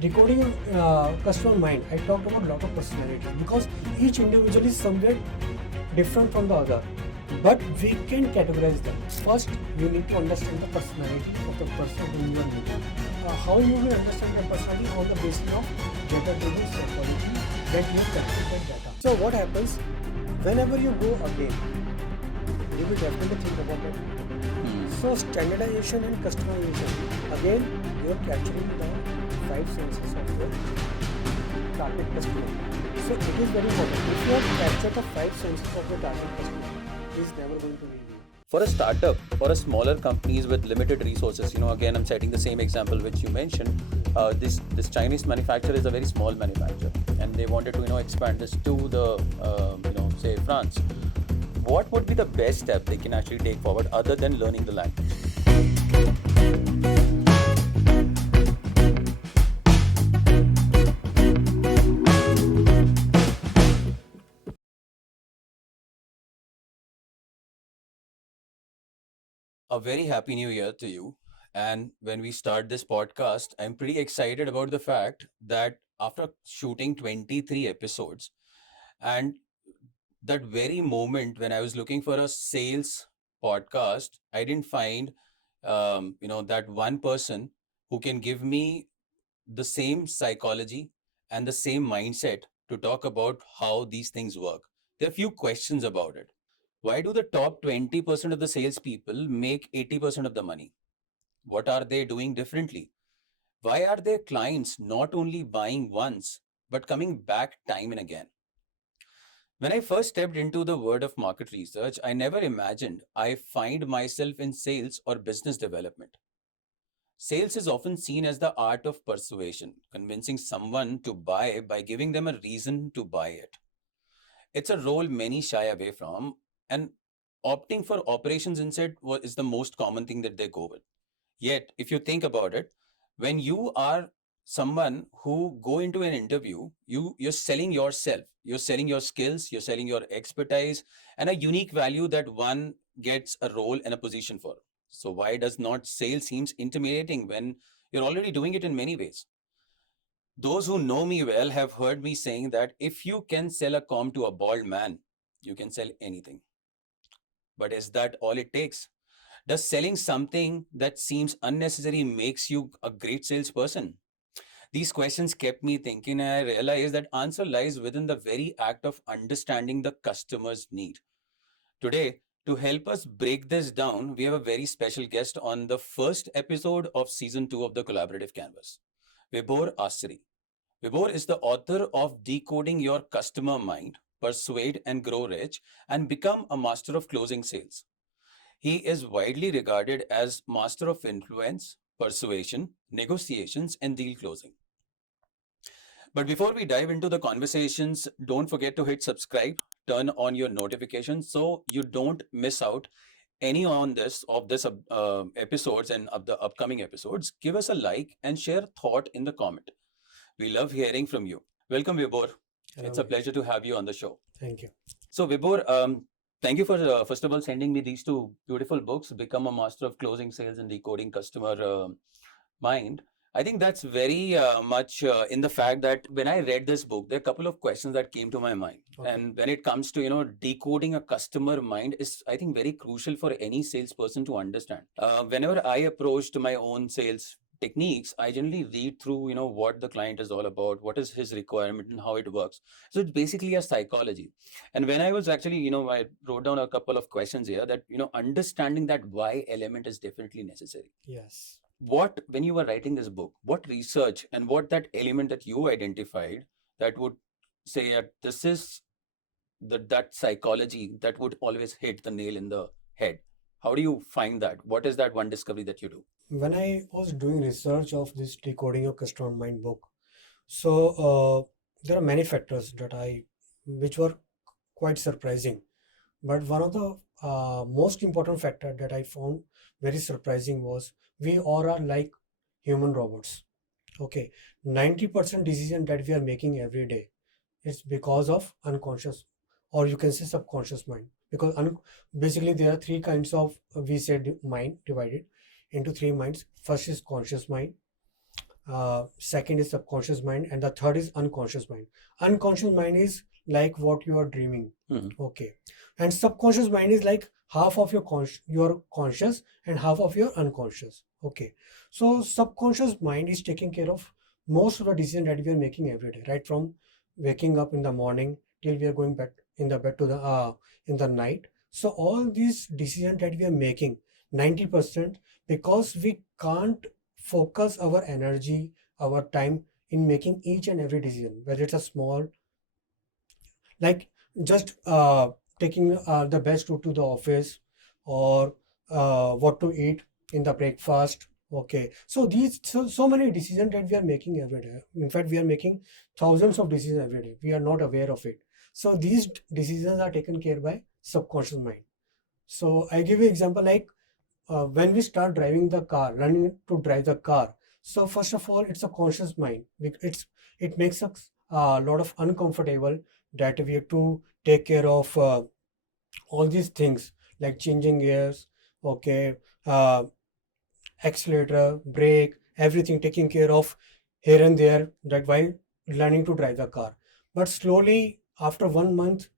Decoding customer mind, I talked about a lot of personalities because each individual is somewhere different from the other. But we can categorize them. First, you need to understand the personality of the person whom you are meeting. How you will understand the personality on the basis of data-driven psychology that you have collected that data. So what happens whenever you go again, you will definitely think about that. So standardization and customization. Again, you are capturing the five senses of your target customer. So it is very important. If you have captured the five senses of your target customer, he is never going to leave you. For a startup or a smaller companies with limited resources, again, I'm citing the same example which you mentioned. This Chinese manufacturer is a very small manufacturer, and they wanted to expand this to the say France. What would be the best step they can actually take forward other than learning the language? A very happy new year to you. And when we start this podcast, I'm pretty excited about the fact that after shooting 23 episodes, and that very moment when I was looking for a sales podcast, I didn't find, that one person who can give me the same psychology and the same mindset to talk about how these things work. There are few questions about it. Why do the top 20% of the salespeople make 80% of the money? What are they doing differently? Why are their clients not only buying once, but coming back time and again? When I first stepped into the world of market research, I never imagined I find myself in sales or business development. Sales is often seen as the art of persuasion, convincing someone to buy by giving them a reason to buy it. It's a role many shy away from, and opting for operations instead is the most common thing that they go with. Yet, if you think about it, when you are someone who go into an interview, you're selling yourself, you're selling your skills, you're selling your expertise, and a unique value that one gets a role and a position for. So why does not sales seems intimidating when you're already doing it in many ways? Those who know me well have heard me saying that if you can sell a comb to a bald man, you can sell anything. But is that all it takes? Does selling something that seems unnecessary makes you a great salesperson? These questions kept me thinking, and I realized that answer lies within the very act of understanding the customer's need. Today, to help us break this down, we have a very special guest on the first episode of season 2 of the Collaborative Canvas, Vibhor Asri. Vibhor is the author of Decoding Your Customer Mind, Persuade and Grow Rich, and Become a Master of Closing Sales. He is widely regarded as master of influence, persuasion, negotiations, and deal closing. But before we dive into the conversations, don't forget to hit subscribe, turn on your notifications so you don't miss out any on this episodes and of the upcoming episodes. Give us a like and share thought in the comment. We love hearing from you. Welcome, Vibhor. Hello, It's a Yash. pleasure to have you on the show. Thank you. So, Vibhor, thank you for first of all sending me these two beautiful books, Become a Master of Closing Sales and Decoding Customer Mind. I think that's very much in the fact that when I read this book, there are a couple of questions that came to my mind. Okay. And when it comes to, decoding a customer mind is, I think, very crucial for any salesperson to understand. Whenever I approached my own sales techniques, I generally read through, what the client is all about, what is his requirement and how it works. So it's basically a psychology. And when I was actually, I wrote down a couple of questions here that, understanding that why element is definitely necessary. Yes. What, when you were writing this book, what research and what that element that you identified that would say that this is that psychology that would always hit the nail in the head? How do you find that? What is that one discovery that you do? When I was doing research of this Decoding Your Customer Mind book, so there are many factors which were quite surprising. But one of the most important factor that I found very surprising was we all are like human robots. Okay, 90% decision that we are making every day is because of unconscious, or you can say subconscious mind. Because basically there are three kinds of we said mind divided into three minds. First is conscious mind, second is subconscious mind, and the third is unconscious mind. Unconscious mind is like what you are dreaming. Okay, and subconscious mind is like half of your conscious and half of your unconscious. Okay, so subconscious mind is taking care of most of the decision that we are making every day, right from waking up in the morning till we are going back in the bed to the in the night. So all these decisions that we are making, 90%, because we can't focus our energy, our time in making each and every decision, whether it's a small, like just taking the best route to the office, or what to eat in the breakfast. Okay, so so many decisions that we are making every day. In fact, we are making thousands of decisions every day. We are not aware of it. So these decisions are taken care by subconscious mind. So I give you example, like when we start driving the car, learning to drive the car. So first of all, it's a conscious mind. It makes us a lot of uncomfortable, that we have to take care of all these things like changing gears, okay, uh, accelerator, brake, everything taking care of here and there, that while learning to drive the car. But slowly, after 1 month,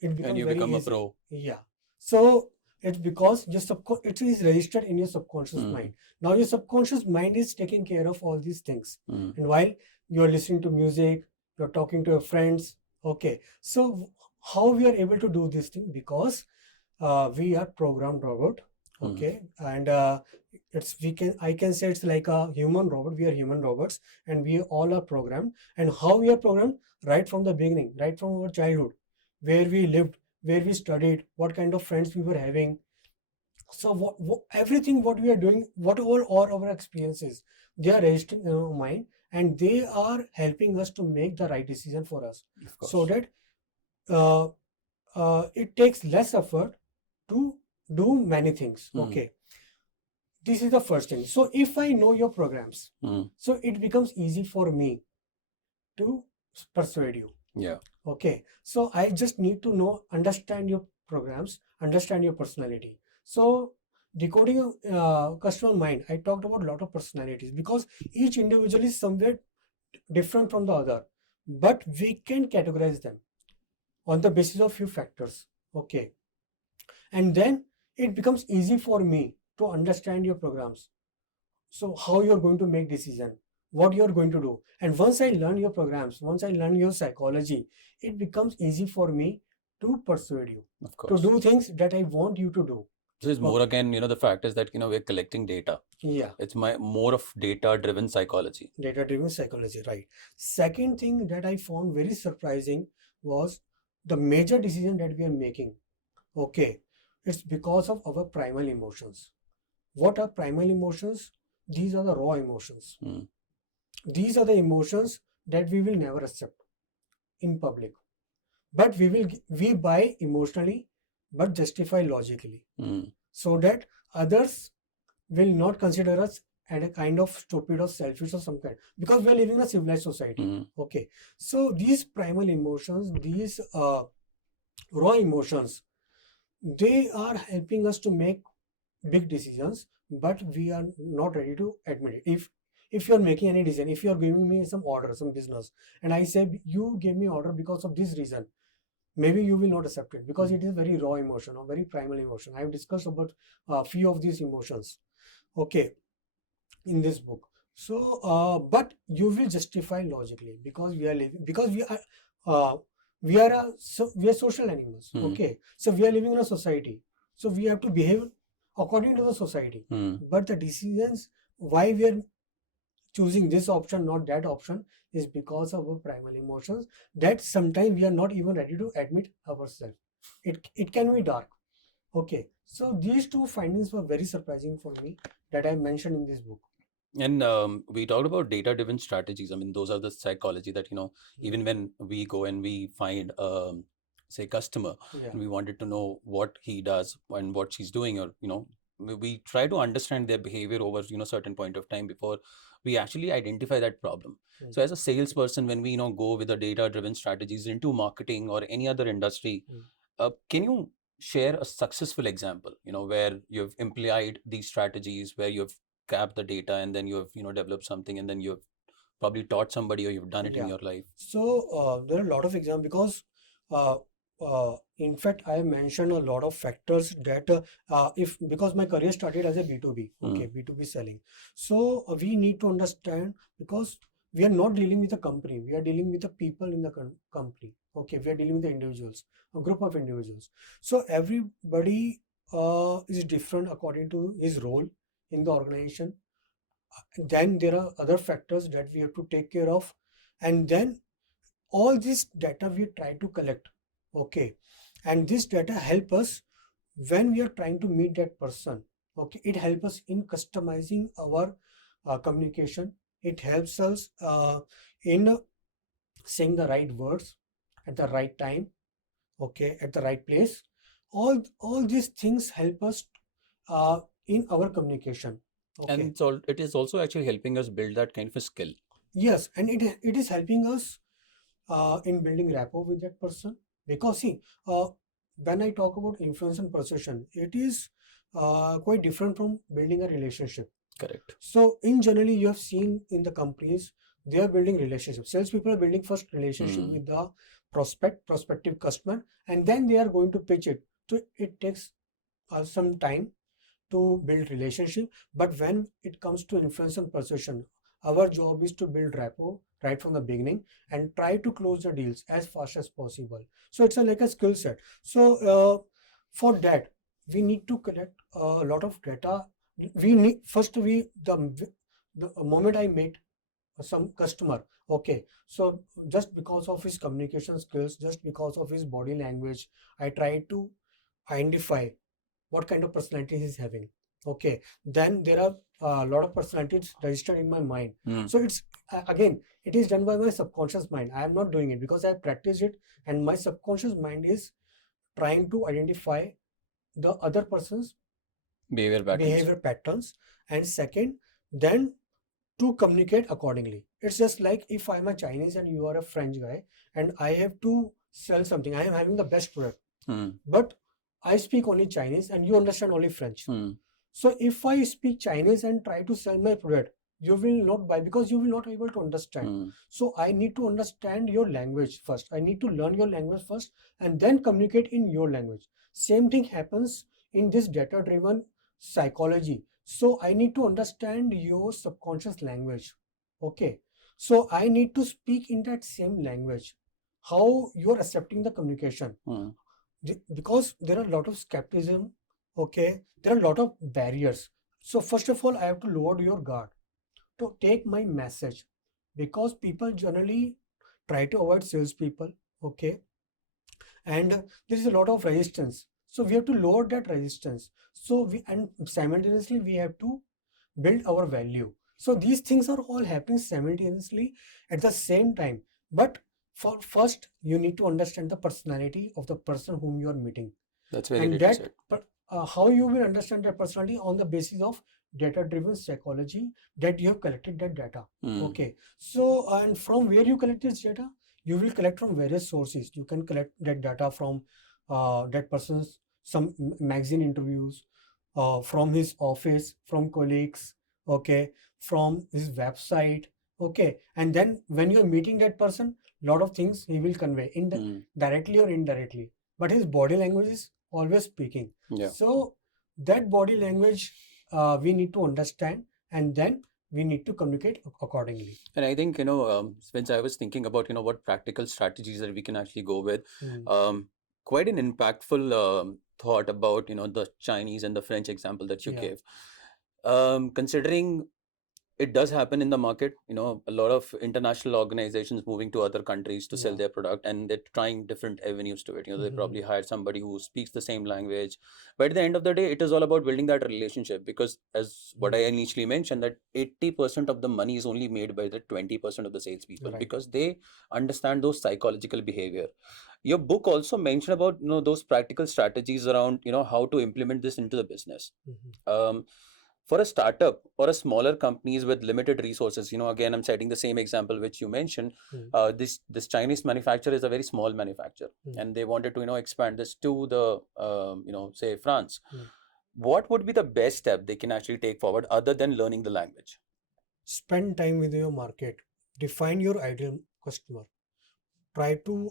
it And becomes you very become a easy. pro. Yeah. So it's because it is registered in your subconscious mind. Now your subconscious mind is taking care of all these things. And while you're listening to music, you're talking to your friends. Okay. So how we are able to do this thing? Because we are programmed robot. Okay. And I can say it's like a human robot. We are human robots, and we all are programmed. And how we are programmed? Right from the beginning, right from our childhood, where we lived, where we studied, what kind of friends we were having. So everything what we are doing, what all our experiences, they are registered in our mind, and they are helping us to make the right decision for us, so that uh, it takes less effort to do many things. Okay, this is the first thing. So if I know your programs, so it becomes easy for me to persuade you. Yeah. Okay, so I just need to know, understand your programs, understand your personality. So decoding a customer mind, I talked about a lot of personalities, because each individual is somewhere different from the other, but we can categorize them on the basis of few factors. Okay, and then it becomes easy for me to understand your programs. So how you're going to make decision, what you're going to do. And once I learn your programs, once I learn your psychology, it becomes easy for me to persuade you to do things that I want you to do. So it's more again, the fact is that, we're collecting data. Yeah, It's more of data-driven psychology. data driven psychology, right. Second thing that I found very surprising was the major decision that we are making. Okay, it's because of our primal emotions. What are primal emotions? These are the raw emotions. These are the emotions that we will never accept in public, but we buy emotionally, but justify logically, so that others will not consider us as a kind of stupid or selfish or some kind, because we are living in a civilized society. Okay, so these primal emotions, these raw emotions, they are helping us to make big decisions, but we are not ready to admit it. If you're making any decision, if you're giving me some order, some business, and I say you gave me order because of this reason, maybe you will not accept it, because it is very raw emotion or very primal emotion. I have discussed about a few of these emotions, okay, in this book. So but you will justify logically, because we are living, because uh, we are social animals. Okay, so we are living in a society, so we have to behave according to the society. But the decisions, why we are choosing this option, not that option, is because of our primal emotions that sometimes we are not even ready to admit ourselves. It can be dark. Okay, so these two findings were very surprising for me, that I mentioned in this book. And we talked about data-driven strategies. I mean, those are the psychology that, even when we go and we find, say, customer, Yeah, and we wanted to know what he does and what she's doing, or, we try to understand their behavior over, certain point of time before we actually identify that problem. So as a salesperson, when we, go with the data-driven strategies into marketing or any other industry, can you share a successful example, where you've employed these strategies, where you've scrap the data and then you have developed something and then you've probably taught somebody or you've done it in Yeah. your life? So there are a lot of examples because uh, in fact I mentioned a lot of factors that if because my career started as a B2B, okay, B2B selling. So we need to understand because we are not dealing with a company, we are dealing with the people in the company. Okay, we are dealing with the individuals, a group of individuals. So everybody is different according to his role in the organization. Then there are other factors that we have to take care of, and then all this data we try to collect, okay, and this data help us when we are trying to meet that person, okay. It helps us in customizing our communication. It helps us in saying the right words at the right time, okay, at the right place. All these things help us uh, in our communication, okay. And it is also actually helping us build that kind of a skill. Yes, and it is helping us in building rapport with that person. Because see, when I talk about influence and persuasion, it is quite different from building a relationship. Correct. So in generally, you have seen in the companies, they are building relationships. Salespeople are building first relationship with the prospective customer, and then they are going to pitch it. So it takes some time to build relationship. But when it comes to influence and persuasion, our job is to build rapport right from the beginning and try to close the deals as fast as possible. So it's like a skill set. So for that we need to collect a lot of data. We need first we the moment I meet some customer, okay, so just because of his communication skills, just because of his body language, I try to identify what kind of personality he's having, okay. Then there are a lot of personalities registered in my mind. So it's again, it is done by my subconscious mind. I am not doing it because I practiced it, and my subconscious mind is trying to identify the other person's behavior patterns, and second, then to communicate accordingly. It's just like if I'm a Chinese and you are a French guy and I have to sell something, I am having the best product, but I speak only Chinese and you understand only French. So if I speak Chinese and try to sell my product, you will not buy because you will not able to understand. So I need to understand your language first. I need to learn your language first and then communicate in your language. Same thing happens in this data driven psychology. So I need to understand your subconscious language. Okay. So I need to speak in that same language. How you're accepting the communication. Because there are a lot of skepticism, okay, there are a lot of barriers. So first of all, I have to lower your guard to take my message, because people generally try to avoid salespeople, okay, and there is a lot of resistance. So we have to lower that resistance. So we and simultaneously we have to build our value. So these things are all happening simultaneously at the same time. But for first, you need to understand the personality of the person whom you are meeting. That's very And good to that say. how you will understand that personality on the basis of data driven psychology, that you have collected that data. Okay. So and from where you collect this data, you will collect from various sources. You can collect that data from that person's some magazine interviews, from his office, from colleagues, okay, from his website, okay. And then when you're meeting that person, lot of things he will convey directly or indirectly, but his body language is always speaking. So that body language we need to understand, and then we need to communicate accordingly. And I think, since I was thinking about, what practical strategies that we can actually go with, quite an impactful thought about, the Chinese and the French example that you gave. Considering it does happen in the market, a lot of international organizations moving to other countries to sell their product, and they're trying different avenues to it. They probably hire somebody who speaks the same language, but at the end of the day, it is all about building that relationship, because as what I initially mentioned, that 80% of the money is only made by the 20% of the salespeople, because they understand those psychological behavior. Your book also mentioned about those practical strategies around how to implement this into the business. For a startup or a smaller companies with limited resources, again, I'm citing the same example which you mentioned. This Chinese manufacturer is a very small manufacturer, and they wanted to expand this to the say France. what would be the best step they can actually take forward other than learning the language? Spend time with your market. Define your ideal customer. Try to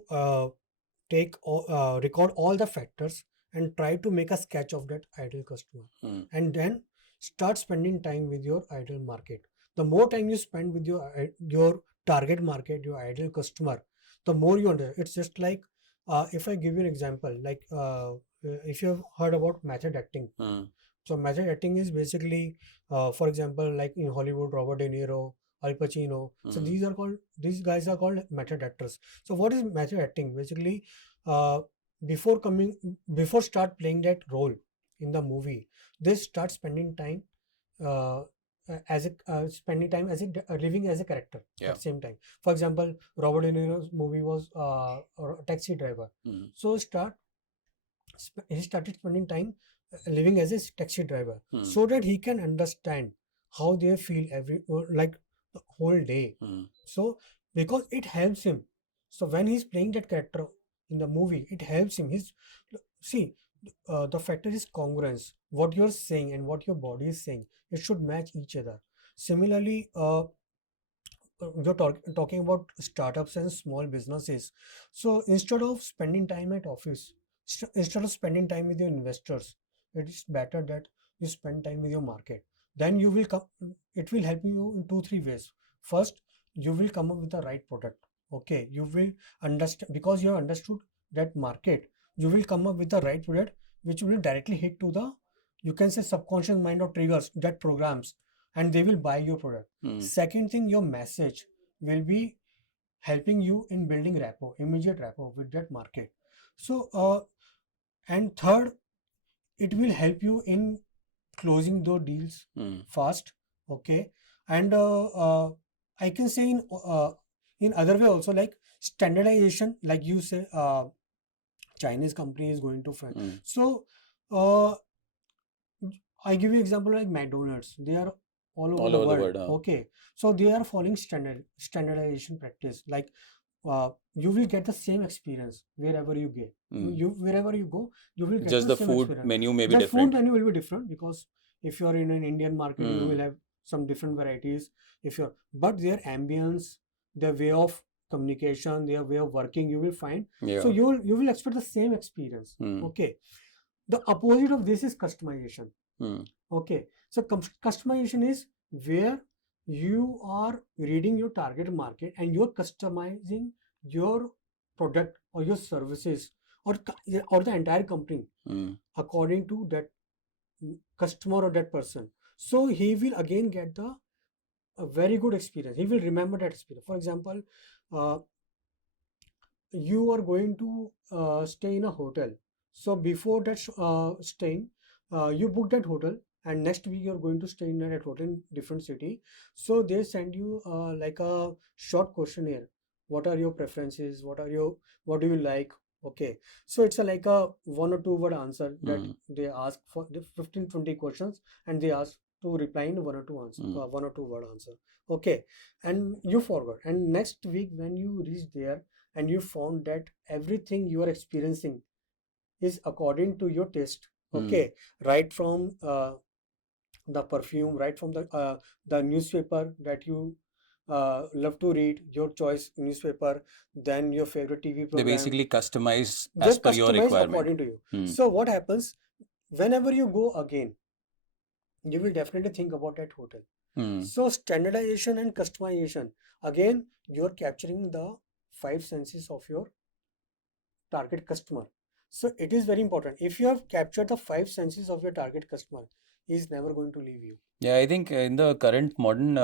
record all the factors and try to make a sketch of that ideal customer. Hmm. And then start spending time with your ideal market. The more time you spend with your target market, your ideal customer, the more you understand. It's just like if I give you an example, like if you've heard about method acting. Hmm. So method acting is basically, for example, like in Hollywood, Robert De Niro, Al Pacino. So Hmm. these guys are called method actors. So what is method acting? Basically, uh, before coming before start playing that role in the movie, they start spending time uh, as a spending time as a living as a character Yeah. at the same time. For example, Robert De Niro's movie was a taxi driver. Hmm. So he started spending time living as a taxi driver Hmm. so that he can understand how they feel like the whole day. Hmm. So because it helps him, so when he's playing that character in the movie, it helps him. He's see the factor is congruence. What you're saying and what your body is saying, it should match each other. Similarly, you're talking about startups and small businesses. So instead of spending time at office, instead of spending time with your investors, it is better that you spend time with your market. Then you will come. It will help you in two, three ways. First, you will come up with the right product. Okay, you will understand because you have understood that market. You will come up with the right product, which will directly hit to the, you can say, subconscious mind or triggers that programs, and they will buy your product. Hmm. Second thing, your message will be helping you in building rapport, immediate rapport with that market. So, and third, it will help you in closing those deals Hmm. fast. Okay, and I can say in other way also, like standardization, like you say, Chinese company is going to France. Hmm. So, I give you example like McDonald's. They are all over All the over the world. world, huh? Okay, so they are following standardization practice. Like you will get the same experience wherever you get. Hmm. You wherever you go, you will get Just the the same food experience. menu may be The food different. menu will be different because if you are in an Indian market, you Hmm. will have some different varieties. If you're, but their ambience, their way of communication, their way of working, you will find. So Yeah. you will expect the same experience. Hmm. Okay. The opposite of this is customization. Hmm. Okay, so customization is where you are reading your target market and you're customizing your product or your services or the entire company Hmm. according to that customer or that person. So he will again get the a very good experience. He will remember that experience. For example, uh, you are going to stay in a hotel. So before that staying, you book that hotel, and next week you're going to stay in that hotel in different city. So they send you like a short questionnaire. What are your preferences? What do you like? Okay, so it's like a 1 or 2 word answer that Hmm. they ask for the 15-20 questions, and they ask to reply in 1 or 2 answer, Hmm. 1 or 2 word answer. Okay, and you forward, and next week when you reach there and you found that everything you are experiencing is according to your taste. Hmm. Okay, right from the perfume, right from the newspaper that you love to read, your choice newspaper, then your favorite TV They program, basically customize they're as per your customized requirement. according to you. Hmm. So what happens whenever you go again, you will definitely think about that hotel. Hmm. So standardization and customization, again, you're capturing the five senses of your target customer. So it is very important. If you have captured the five senses of your target customer, he is never going to leave you. Yeah, I think in the current modern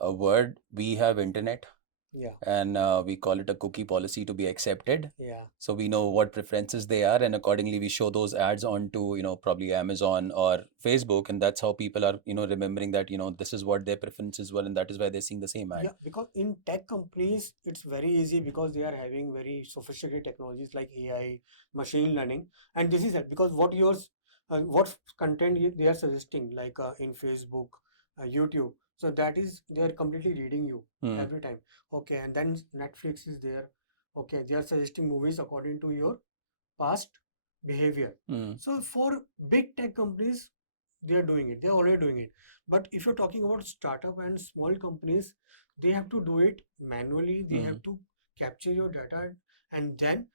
world, we have internet, Yeah, and we call it a cookie policy to be accepted. yeah, So we know what preferences they are, and accordingly we show those ads onto, probably Amazon or Facebook, and that's how people are, remembering that, this is what their preferences were, and that is why they're seeing the same ad. yeah. Because in tech companies, it's very easy because they are having very sophisticated technologies like AI, machine learning, and this is it. Because what content they are suggesting, like in Facebook, YouTube. So that is they are completely reading you Hmm. every time. Okay, and then Netflix is there. Okay, they are suggesting movies according to your past behavior. Mm. So for big tech companies, they are doing it. They are already doing it. But if you're talking about startup and small companies, they have to do it manually. They have to capture your data and then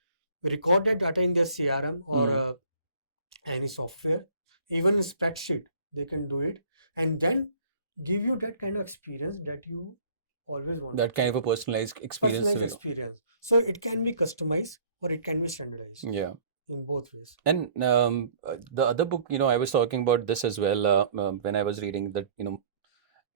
record that data in their CRM or any software, even in spreadsheet. They can do it and then give you that kind of experience that you always want. That kind of a personalized experience. Personalized experience. So it can be customized or it can be standardized. Yeah. In both ways. And the other book, I was talking about this as well when I was reading that,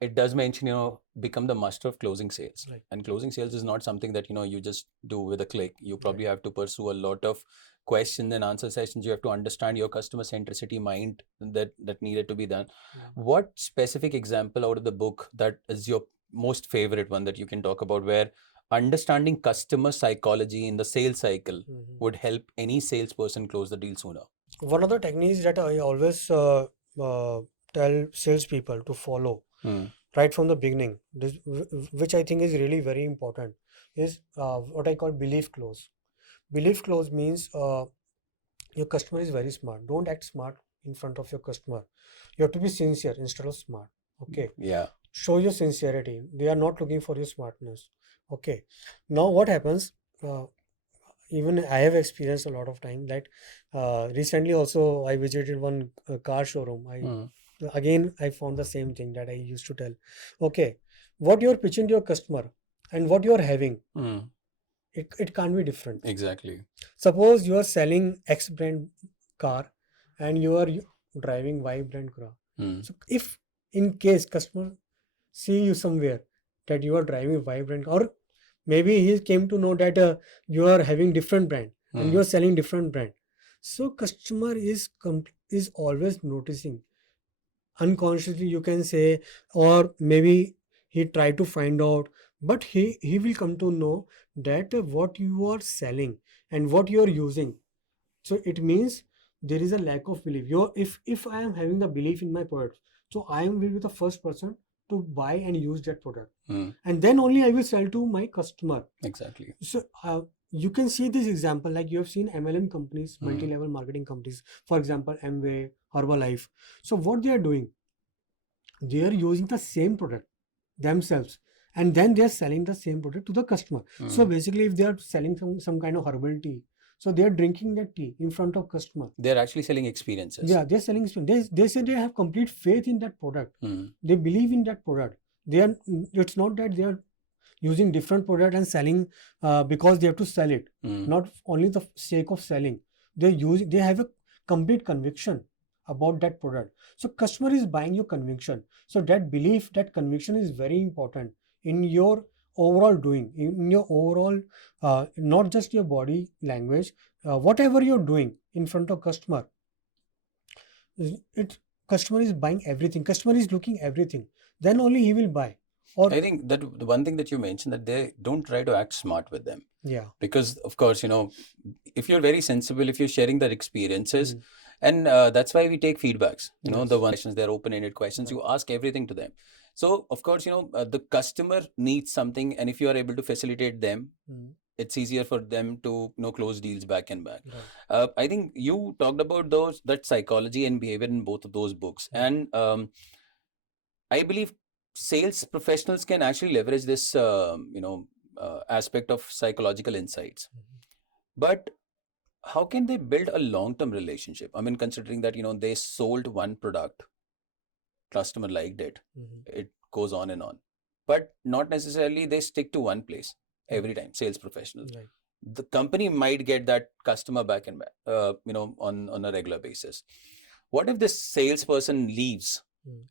it does mention, become the master of closing sales. Right. And closing sales is not something that, you just do with a click. You probably Right. have to pursue a lot of question and answer sessions. You have to understand your customer centricity mind that needed to be done. What specific example out of the book that is your most favorite one that you can talk about, where understanding customer psychology in the sales cycle would help any salesperson close the deal sooner? One of the techniques that I always tell salespeople to follow right from the beginning, which I think is really very important, is what I call belief close. Belief close means your customer is very smart. Don't act smart in front of your customer. You have to be sincere instead of smart. Okay. Yeah. Show your sincerity. They are not looking for your smartness. Okay. Now what happens? Even I have experienced a lot of time that recently also I visited one car showroom. Again I found the same thing that I used to tell. Okay, what you're pitching to your customer and what you're having, it can't be different. Exactly. Suppose you are selling X brand car and you are driving Y brand car. So if in case customer see you somewhere that you are driving Y brand, or maybe he came to know that you are having different brand and you are selling different brand, so customer is always noticing unconsciously, you can say, or maybe he tried to find out, but he will come to know that what you are selling and what you are using. So it means there is a lack of belief. If I am having the belief in my product, so I will be the first person to buy and use that product, and then only I will sell to my customer. Exactly. So you can see this example, like you have seen MLM companies, multi-level marketing companies, for example Amway, Herbalife. So what they are doing, they are using the same product themselves and then they are selling the same product to the customer. So basically if they are selling some kind of herbal tea, so they are drinking that tea in front of customer. They're actually selling experiences. Yeah, they're selling experience. They say they have complete faith in that product. They believe in that product. It's not that they are using different product and selling because they have to sell it. Not only the sake of selling. They have a complete conviction about that product. So customer is buying your conviction. So that belief, that conviction is very important in your overall doing, in your overall, not just your body language, whatever you're doing in front of customer. Customer is buying everything. Customer is looking everything. Then only he will buy. Or I think that the one thing that you mentioned, that they don't try to act smart with them. Yeah. Because of course, if you're very sensible, if you're sharing their experiences, and that's why we take feedbacks, the questions, they're open-ended questions, you ask everything to them. So of course, the customer needs something, and if you are able to facilitate them, it's easier for them to close deals back and back. I think you talked about that psychology and behavior in both of those books, and I believe sales professionals can actually leverage this aspect of psychological insights. But how can they build a long-term relationship? I mean, considering that they sold one product, customer liked it, it goes on and on, but not necessarily they stick to one place every time. Sales professional, the company might get that customer back and back on a regular basis. What if this salesperson leaves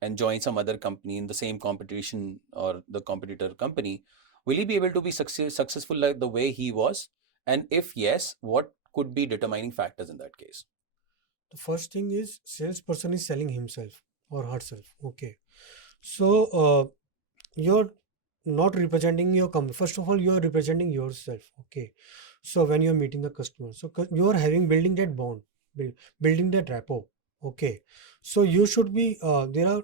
and joins some other company in the same competition or the competitor company? Will he be able to be successful like the way he was? And if yes, what could be determining factors in that case? The first thing is salesperson is selling himself or herself. Okay. So you're not representing your company. First of all, you're representing yourself. Okay. So when you're meeting the customer, so you're building that bond, building that rapport. Okay. So you should be, there are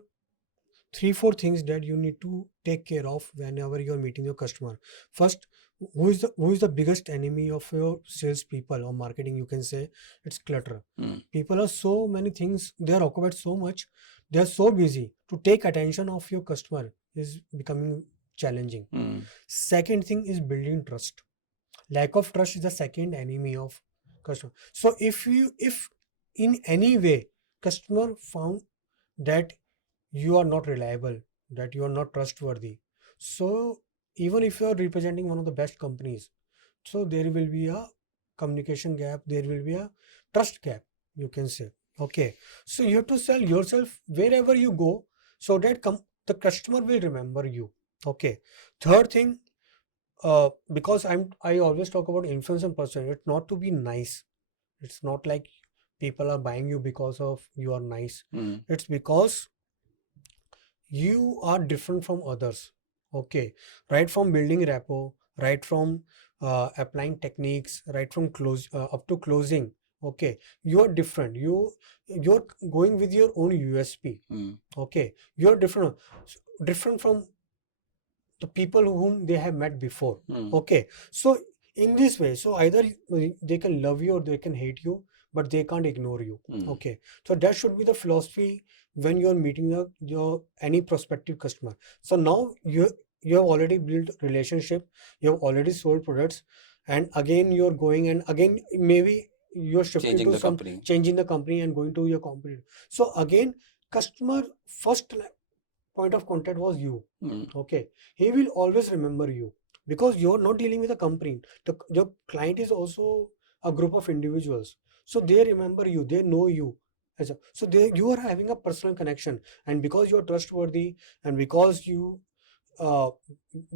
3-4 things that you need to take care of whenever you're meeting your customer. First, who is the biggest enemy of your salespeople or marketing? You can say it's clutter. Mm. People are so many things, they are occupied so much, they are so busy to take attention of your customer is becoming challenging. Mm. Second thing is building trust. Lack of trust is the second enemy of customer. So if in any way customer found that you are not reliable, that you are not trustworthy, so even if you are representing one of the best companies, so there will be a communication gap, there will be a trust gap, you can say. Okay, so you have to sell yourself wherever you go, so that the customer will remember you. Okay, third thing, because I always talk about influence and person. It's not to be nice. It's not like people are buying you because of you are nice. Mm. It's because you are different from others. Okay, right from building rapport, right from applying techniques, right from close up to closing. Okay, you are different. You're going with your own USP. Mm. Okay, you're different from the people whom they have met before. Mm. Okay, so in this way, so either they can love you or they can hate you, but they can't ignore you. Mm. Okay, so that should be the philosophy when you're meeting your any prospective customer. So now you have already built relationship, you have already sold products, and again you're going, and again maybe you're shifting Changing to the some company. changing the company and going to your competitor. So again, customer first point of contact was you. Mm. Okay, he will always remember you because you're not dealing with a company. Your client is also a group of individuals, so they remember you, they know you. So you are having a personal connection, and because you're trustworthy, and uh,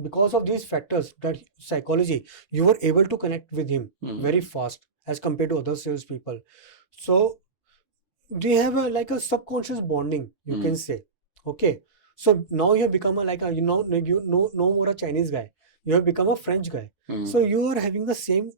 because of these factors, that psychology, you were able to connect with him Mm. very fast as compared to other salespeople. So they have a like a subconscious bonding, you can say. Okay, so now you have become a like a no more a Chinese guy, you have become a French guy. Mm. So you are having the same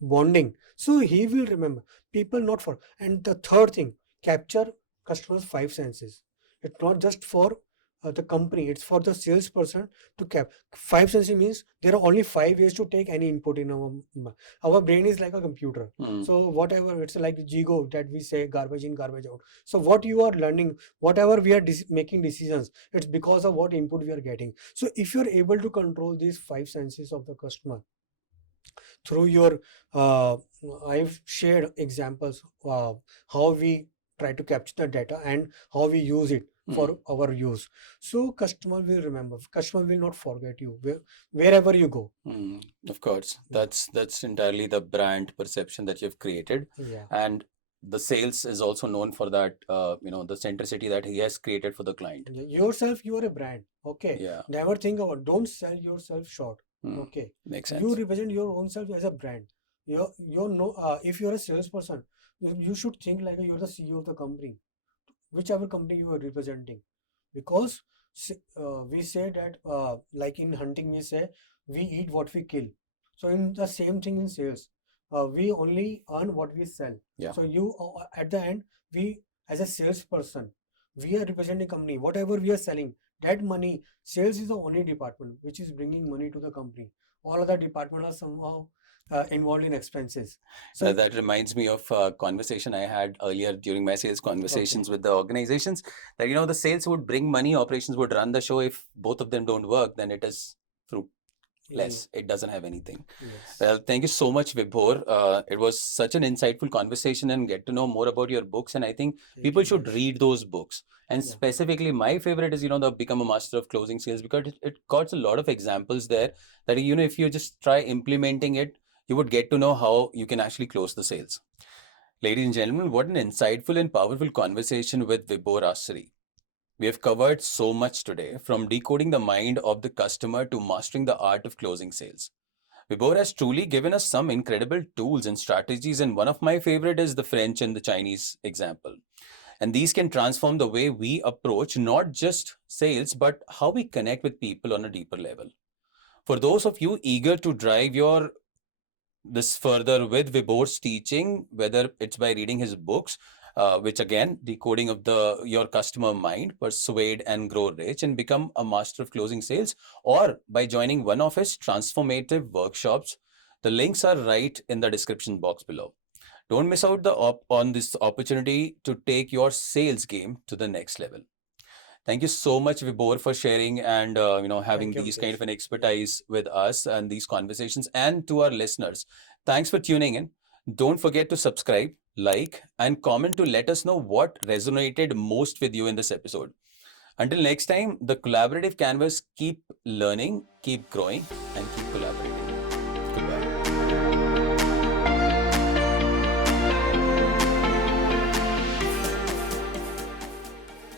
bonding, so he will remember people, not for. And the third thing, capture customers five senses. It's not just for the company, it's for the salesperson to cap five senses. Means there are only five ways to take any input in our brain is like a computer. Mm. So whatever, it's like Jigo that we say, garbage in, garbage out. So what you are learning, whatever we are making decisions, it's because of what input we are getting. So if you're able to control these five senses of the customer through your, I've shared examples how we try to capture the data and how we use it for our use. So customer will remember, customer will not forget you wherever you go. Mm. Of course, that's entirely the brand perception that you've created, Yeah. and the sales is also known for that. The centricity that he has created for the client. Yourself, you are a brand. Okay, Yeah. never think about, don't sell yourself short. Mm. Okay, Makes you sense. represent your own self as a brand. You're no if you're a salesperson, you should think like you're the CEO of the company, whichever company you are representing. Because we say that like in hunting we say we eat what we kill. So in the same thing in sales, we only earn what we sell. Yeah. So you at the end, we as a salesperson, we are representing company, whatever we are selling, that money, sales is the only department which is bringing money to the company. All other departments are somehow involved in expenses. So That reminds me of a conversation I had earlier during my sales conversations with the organizations, that the sales would bring money, operations would run the show. If both of them don't work, then it is fruitless. It doesn't have anything. Yes. Well, thank you so much, Vibhor. It was such an insightful conversation and get to know more about your books. And I think people should read those books. And Yeah. specifically, my favorite is, the Become a Master of Closing Sales, because it got a lot of examples there that, if you just try implementing it, you would get to know how you can actually close the sales. Ladies and gentlemen, what an insightful and powerful conversation with Vibhor Asri. We have covered so much today, from decoding the mind of the customer to mastering the art of closing sales. Vibhor has truly given us some incredible tools and strategies, and one of my favorite is the French and the Chinese example. And these can transform the way we approach not just sales, but how we connect with people on a deeper level. For those of you eager to drive this further with Vibhor's teaching, whether it's by reading his books, which again, decoding of the your customer mind, persuade and grow rich, and become a master of closing sales, or by joining one of his transformative workshops. The links are right in the description box below. Don't miss out on this opportunity to take your sales game to the next level. Thank you so much, Vibhor, for sharing and having Thank you, these kind of Amitesh. an expertise with us and these conversations, and to our listeners. Thanks for tuning in. Don't forget to subscribe, like, and comment to let us know what resonated most with you in this episode. Until next time, the collaborative canvas, keep learning, keep growing, and keep collaborating.